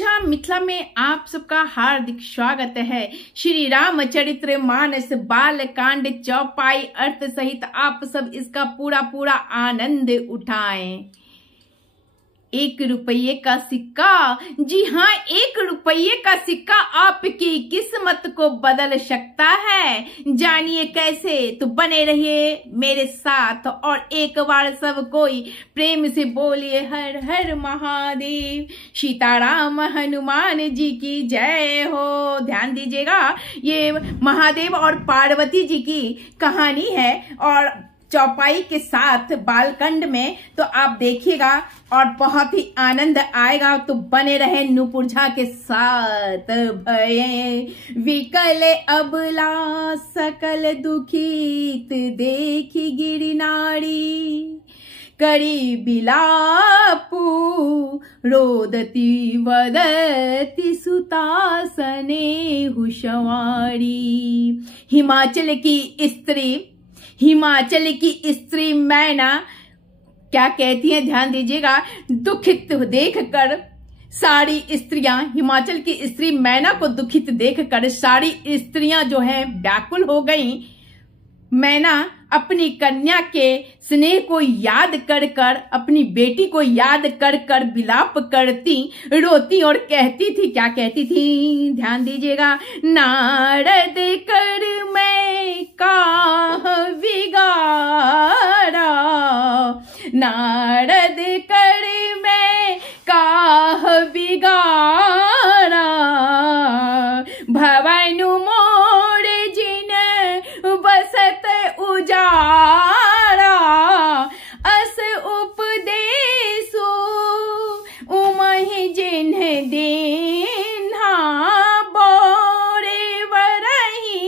नुपुंजा मिथिला में आप सबका हार्दिक स्वागत है। श्री रामचरित्र मानस बाल कांड चौपाई अर्थ सहित आप सब इसका पूरा आनंद उठाएं। 1 रुपये का सिक्का, जी हाँ, 1 रुपये का सिक्का आपकी किस्मत को बदल सकता है। जानिए कैसे, तो बने रहिए मेरे साथ और एक बार सब कोई प्रेम से बोलिए हर हर महादेव। सीताराम हनुमान जी की जय हो। ध्यान दीजिएगा, ये महादेव और पार्वती जी की कहानी है और चौपाई के साथ बालकांड में, तो आप देखिएगा और बहुत ही आनंद आएगा। तो बने रहे नुपुंजा के साथ। भये विकल अबला सकल दुखित देखी गिरि नारी, करी बिलापू रोदती वदती सुतासने हुशवारी। हिमाचल की स्त्री मैना क्या कहती है, ध्यान दीजिएगा। दुखित देखकर सारी स्त्रियां, हिमाचल की स्त्री मैना को दुखित देखकर सारी स्त्रियां जो हैं व्याकुल हो गईं। मैना अपनी कन्या के स्नेह को याद कर कर, अपनी बेटी को याद कर कर विलाप करती, रोती और कहती थी, क्या कहती थी, ध्यान दीजिएगा। नारद कर मैं काह बिगाड़ा, नारद कर मैं काह बिगाड़ा, भवन मोर जिन बसत उजाड़ा, अस उपदेशु उमहि जिन्ह दीन्हा, बोरे वरहि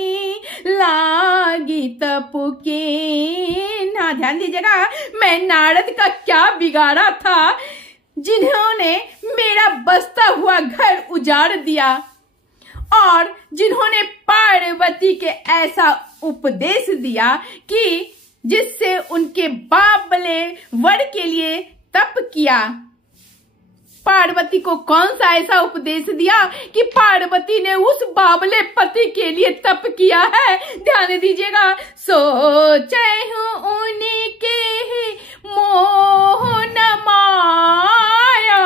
लागी तपु कीन्हा। ध्यान दीजिएगा, मैं नारद का क्या बिगाड़ा था जिन्होंने मेरा बसता हुआ घर उजाड़ दिया और जिन्होंने पार्वती के ऐसा उपदेश दिया कि जिससे उनके बाबले वर के लिए तप किया। पार्वती को कौन सा ऐसा उपदेश दिया कि पार्वती ने उस बाबले पति के लिए तप किया है। ध्यान दीजिएगा। सोचे हूं उनके मोह न माया,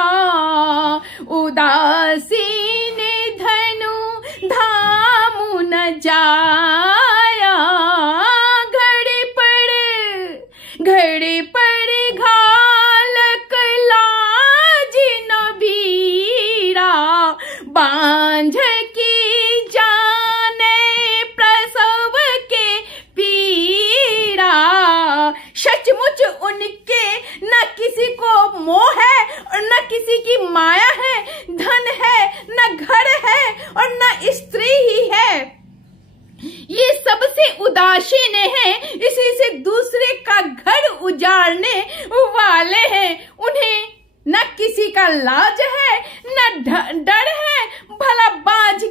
उदासीन धनु धामु न जाया, घड़ी पर घालक लाज न बीरा, बांझ की जाने प्रसव के पीरा। सचमुच उनके न किसी को मोह है और न किसी की माया है, धन है न घर है और न स्त्री ही है। ये सबसे उदासीन है, इसी से दूसरे का घर उजाड़ने वाले हैं। उन्हें न किसी का लाज है न डर है। भला बाज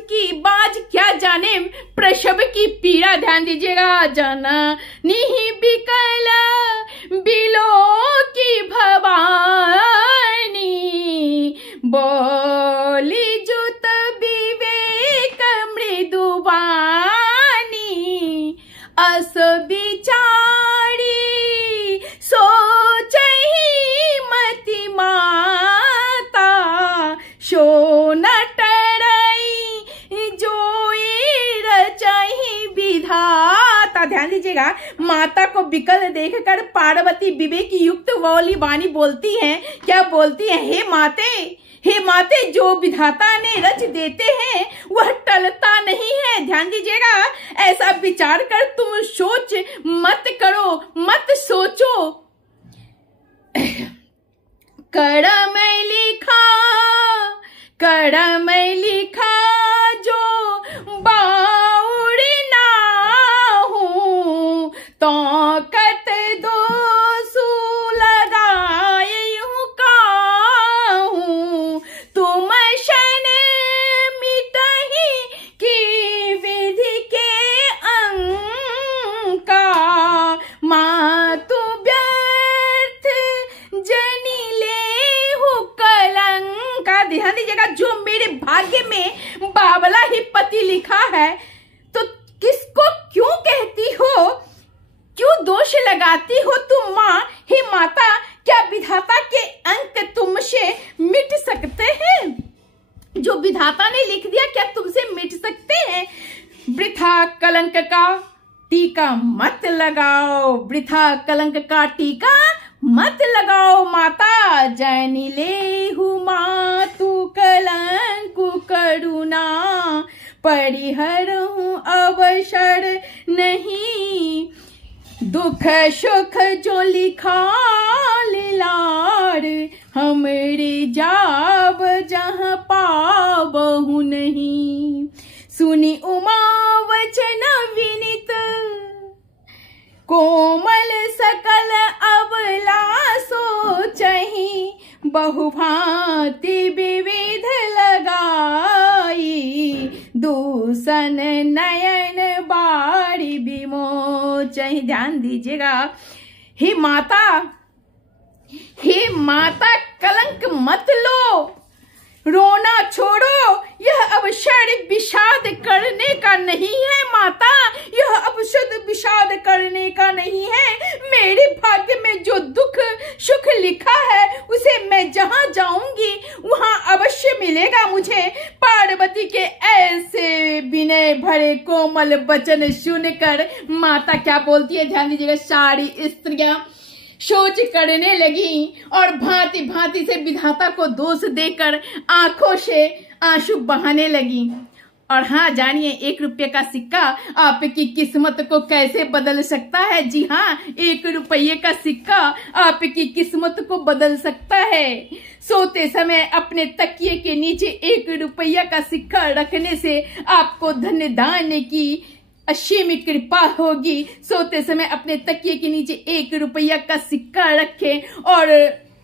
क्या जाने प्रसव की पीड़ा। ध्यान दीजिएगा। जाना नहीं बिकला बिलो की भवानी, बोली जुत विवेक मृदुवानी, अस बिचारी सोच ही मति माता, शो न टरई जोई रचहि विधाता। ध्यान दीजिएगा, माता को विकल देखकर पार्वती विवेक युक्त वाली वाणी बोलती हैं। क्या बोलती है, हे माते, जो विधाता ने रच देते हैं वह टलता नहीं है। ध्यान दीजिएगा, ऐसा विचार कर तुम सोच मत करो, मत सोचो। करम लिखा जो बाउर ना हूँ, तो कत दोषु लगाए काहूँ, तुम शन मिटहि की विधि के अंका, मातु व्यर्थ जनि लेहु कलंका। ध्यान दीजिएगा, जो मेरे भाग्य में बावला ही पति लिखा है, तो किसको क्यों कहती हो, क्यों दोष लगाती हो तुम माँ? हे माता, क्या विधाता के अंक तुमसे मिट सकते हैं? जो विधाता ने लिख दिया क्या तुमसे मिट सकते हैं? वृथा कलंक का टीका मत लगाओ, वृथा कलंक का टीका मत लगाओ माता। जैनी ले हुमा तू कलंक करुणा, परिहरहूं अवसर नहीं, दुख सुख जो लिखा लीलार, हमरे जाब जहाँ पाबहु नहीं। सुनी उमा वचन विनित, कोमल सकल अबला सोचहि, बहुभांति विविध लगाई, दूषण नयन बारी विमोचहि। ध्यान दीजिएगा, हे माता कलंक मत लो, रोना छोड़ो, यह अवसर विषाद करने का नहीं है माता, यह अवसर विषाद करने का नहीं है। मेरे भाग्य में जो दुख सुख लिखा है उसे मैं जहां जाऊंगी वहां अवश्य मिलेगा मुझे। पार्वती के ऐसे विनय भरे कोमल वचन सुनकर माता क्या बोलती है, ध्यान दीजिएगा, सारी स्त्रियां सोच करने लगी और भांति भांति से विधाता को दोष देकर आंखों से आंसू बहाने लगी। और हाँ, जानिए 1 रुपये का सिक्का आपकी किस्मत को कैसे बदल सकता है। जी हाँ, 1 रुपये का सिक्का आपकी किस्मत को बदल सकता है। सोते समय अपने तकिए के नीचे 1 रुपया का सिक्का रखने से आपको धन दान की असीम कृपा होगी। सोते समय अपने तकिए के नीचे 1 रुपया का सिक्का रखें और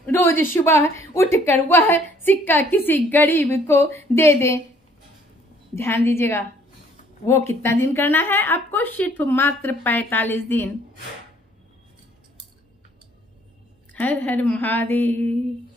रोज सुबह उठकर वह सिक्का किसी गरीब को दे दें। ध्यान दीजिएगा, वो कितना दिन करना है आपको? सिर्फ मात्र 45 दिन। हर हर महादेव।